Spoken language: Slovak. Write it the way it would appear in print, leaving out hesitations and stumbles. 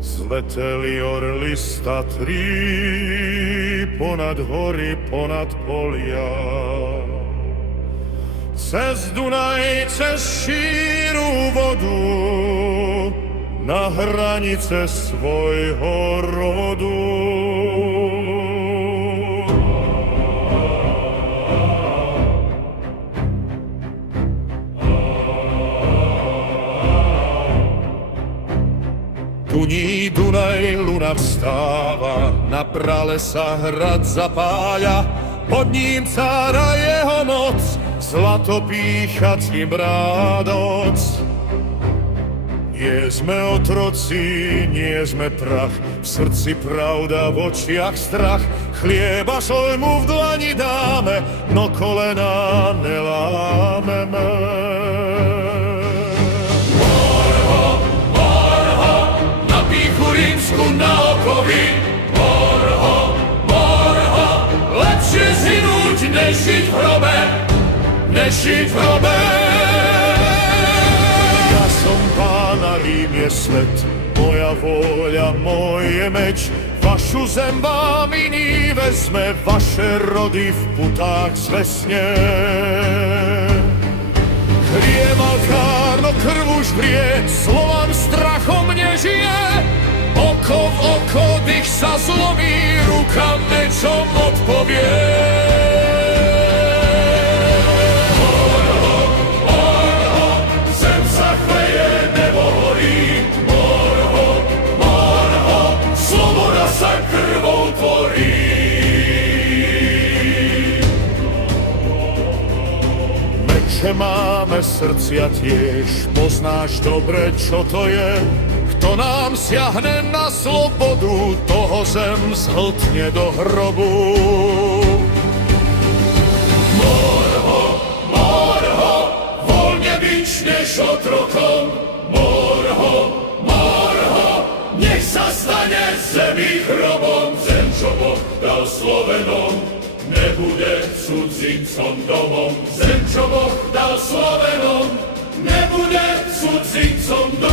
Zleteli orli statrí ponad hory, ponad polia. Cez Dunaj, cez šíru vodu, na hranice svojho rodu. Tuní Dunaj, luna vstáva, na pralesa hrad zapáľa, pod ním cára jeho moc, zlato píchací brádoc. Nie sme otroci, nie sme prach, v srdci pravda, v očiach strach. Chlieba šoľmu v dlani dáme, no kolena nelámeme. Na okovy, morho, lepšie zhynúť, než žiť v hrobe, než žiť v hrobe. Ja som pán a Rím je svet, moja vôľa, môj meč, vašu zem vám iný vezme, vaše rody v putách zvesne. Chrie Malchár, no krv už vrie, Slovan strachom nežije. Oko v oko, dých sa zlomí, ruka mečom odpovie. Morho, zem sa chveje, nebo horí. Morho, sloboda sa krvou tvorí. Meče máme, srdcia tiež, poznáš dobre, čo to je. Kto nám siahne na slobodu, toho zem zhltne do hrobu. Morho, voľne vyčneš otrokom. Morho, nech sa stane zemi hrobom. Zem, čo Boh dal Slovenom, nebude cudzincom domom. Zem, čo Boh dal Slovenom, nebude cudzincom domom.